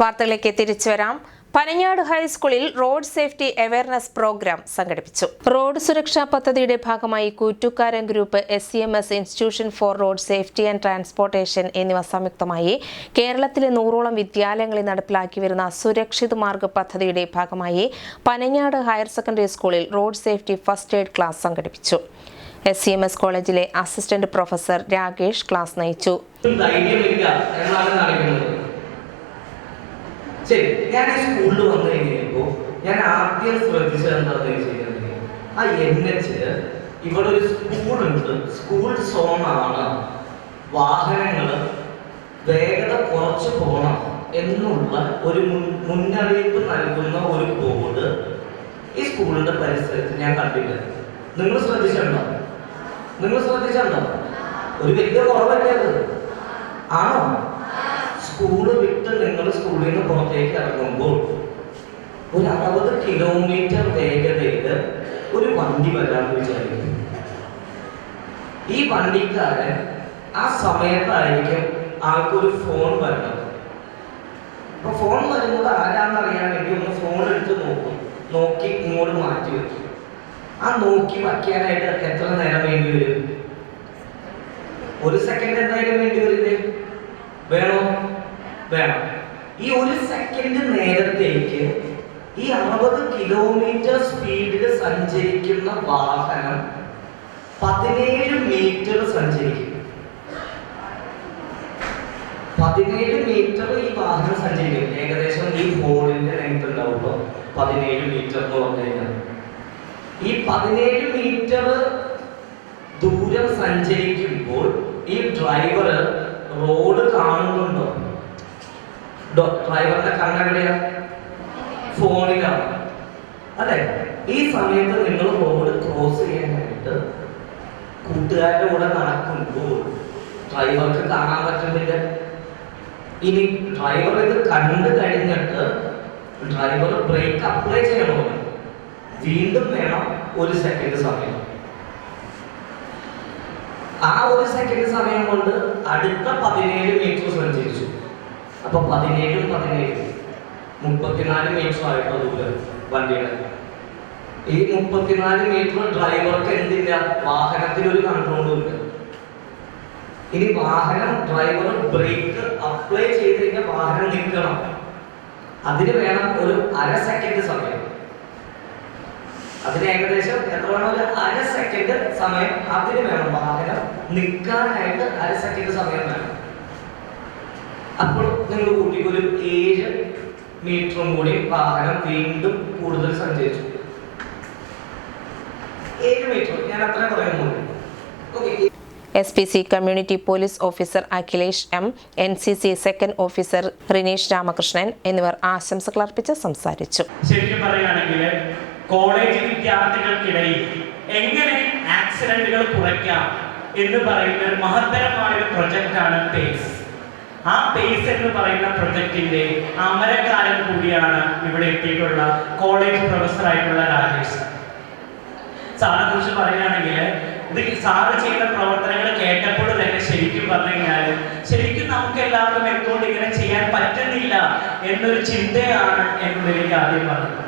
വാർത്തകളിലേക്ക് തിരിച്ചു വരാം. പനഞ്ഞാട് ഹൈസ്കൂളിൽ റോഡ് സേഫ്റ്റി അവയർനെസ് പ്രോഗ്രാം സംഘടിപ്പിച്ചു. റോഡ് സുരക്ഷാ പദ്ധതിയുടെ ഭാഗമായി Koottukaran group S C M S institution for road safety and transportation എന്നിവ സംയുക്തമായി കേരളത്തിലെ നൂറോളം വിദ്യാലയങ്ങളിൽ നടപ്പിലാക്കി വരുന്ന സുരക്ഷിത് മാർഗ പദ്ധതിയുടെ ഭാഗമായി പനഞ്ഞാട് ഹയർ സെക്കൻഡറി സ്കൂളിൽ road safety first aid class സംഘടിപ്പിച്ചു. എസ് സി എം എസ് കോളേജിലെ അസിസ്റ്റന്റ് പ്രൊഫസർ രാകേഷ് ക്ലാസ് നയിച്ചു. ശരി ഞാൻ ഈ സ്കൂളിൽ വന്നു കഴിഞ്ഞപ്പോ ഞാൻ ആദ്യം ശ്രദ്ധിച്ചത് എന്താണെന്ന് വെച്ച് കഴിഞ്ഞാൽ ആ എൻ എച്ച് ഇവിടെ ഒരു സ്കൂളുണ്ട് സ്കൂൾ സോണാണ് വാഹനങ്ങൾ വേഗത കുറച്ച് പോകണം എന്നുള്ള ഒരു മുന്നറിയിപ്പ് നൽകുന്ന ഒരു ബോർഡ് ഈ സ്കൂളിന്റെ പരിസരത്ത് ഞാൻ കണ്ടിട്ടുണ്ട്. നിങ്ങൾ ശ്രദ്ധിച്ചിട്ടുണ്ടോ? നിങ്ങൾ ശ്രദ്ധിച്ചിട്ടുണ്ടോ? ഒരു വലിയ കുറവല്ലേ അത്? ആണോ? സ്കൂൾ വിട്ട് നിങ്ങൾ സ്കൂളിൽ നിന്ന് പുറത്തേക്ക് ഇറങ്ങുമ്പോൾ ഒരു അറുപത് കിലോമീറ്റർ വേഗതയിൽ ഒരു വണ്ടി വരാമെന്ന് വിചാരിക്കും ഈ വണ്ടിക്കാരൻ ആ സമയത്തായിരിക്കും ആൾക്കൊരു ഫോൺ വരുന്നത്. അപ്പൊ ഫോൺ വരുന്നത് ആരാന്ന് അറിയാൻ വേണ്ടി ഒന്ന് ഫോൺ എടുത്ത് നോക്കും. നോക്കി ഇങ്ങോട്ട് മാറ്റി വെക്കും. ആ നോക്കി വയ്ക്കാനായിട്ട് എത്ര നേരം വേണ്ടി വരും? ഒരു സെക്കൻഡ് എന്തായാലും വേണ്ടി വരില്ലേ വേണോ വേണം ഈ ഒരു സെക്കൻഡ് നേരത്തേക്ക് ഈ അറുപത് കിലോമീറ്റർ സ്പീഡിൽ സഞ്ചരിക്കുന്ന വാഹനം പതിനേഴ് മീറ്റർ സഞ്ചരിക്കും. പതിനേഴ് മീറ്റർ ഈ വാഹനം സഞ്ചരിക്കും. ഏകദേശം ഈ ഹോളിന്റെ ലെങ്ത് ഉണ്ടാവുമ്പോൾ പതിനേഴ് മീറ്റർ എന്ന് പറഞ്ഞു കഴിഞ്ഞാൽ. ഈ പതിനേഴ് മീറ്റർ ദൂരം സഞ്ചരിക്കുമ്പോൾ ഈ ഡ്രൈവർ റോഡ് കാണുന്നുണ്ടോ ഡ്രൈവറിന്റെ കണ്ണെവിടെയാ ഫോണിലാണ് അതെ ഈ സമയത്ത് നിങ്ങൾ റോഡ് ക്രോസ് ചെയ്യാനായിട്ട് കൂട്ടുകാരുടെ കൂടെ നടക്കുമ്പോൾ ഡ്രൈവർക്ക് കാണാൻ പറ്റുന്നില്ല. ഇനി ഡ്രൈവർ ഇത് കണ്ടു കഴിഞ്ഞിട്ട് ഡ്രൈവർ ബ്രേക്ക് അപ്ലൈ ചെയ്യണോ? വീണ്ടും വേണം ഒരു സെക്കൻഡ് സമയം. ആ ഒരു സെക്കൻഡ് സമയം കൊണ്ട് അടുത്ത പതിനേഴ് മീറ്റർ സഞ്ചരിച്ചു അപ്പൊ പതിനേഴും പതിനേഴ്. മുപ്പത്തിനാല് മീറ്റർ ആയിട്ടോ ദൂരം വണ്ടിയുടെ. ഈ മുപ്പത്തിനാല് മീറ്റർ ഡ്രൈവർക്ക് എന്തില്ല? വാഹനത്തിന് ഒരു കൺട്രോളും ഇല്ല. ഇനി വാഹനം ഡ്രൈവർ ബ്രേക്ക് അപ്ലൈ ചെയ്ത് വാഹനം നിൽക്കണം. അതിന് വേണം ഒരു അര സെക്കൻഡ് സമയം. അതിന് ഏകദേശം എത്ര വേണം? ഒരു അര സെക്കൻഡ് സമയം അതിന് വേണം. വാഹനം നിൽക്കാനായിട്ട് അര സെക്കൻഡ് സമയം വേണം. അപ്പോൾ നിങ്ങൾ കൂട്ടി ഒരു ഏഴ് മീറ്ററും കൂടി വാഹനം വീണ്ടും കൂടുതൽ സഞ്ചരിച്ചു. ഏഴ് മീറ്റർ. ഞാൻ അത്ര പറയുന്നു okay. S P C community police officer Akhilesh M N C C second officer Rineesh Ramakrishnan എന്നിവർ ആശംസകൾ അർപ്പിച്ച് സംസാരിച്ചു. ശരിക്കും പറയുകയാണെങ്കിൽ കോളേജ് വിദ്യാർത്ഥികൾക്കിടയിൽ എങ്ങനെ ആക്സിഡന്റുകൾ കുറയ്ക്കാം എന്ന് പറയുന്ന ഒരു മഹത്തരമായ ഒരു പ്രൊജക്റ്റാണ് പേസ് ആ പേസ് എന്ന് പറയുന്ന പ്രൊജക്റ്റിന്റെ അമരക്കാരൻ കൂടിയാണ് ഇവിടെ എത്തിയിട്ടുള്ള കോളേജ് പ്രൊഫസർ ആയിട്ടുള്ള രാജേഷ്. സാറിനെ കുറിച്ച് പറയുകയാണെങ്കിൽ ഇത് സാറ് ചെയ്യുന്ന പ്രവർത്തനങ്ങൾ കേട്ടപ്പോൾ തന്നെ ശരിക്കും പറഞ്ഞു കഴിഞ്ഞാൽ ശരിക്കും നമുക്ക് എല്ലാവർക്കും എന്തുകൊണ്ട് ഇങ്ങനെ ചെയ്യാൻ പറ്റുന്നില്ല എന്നൊരു ചിന്തയാണ് എന്നതിലേക്ക് ആദ്യം പറഞ്ഞത്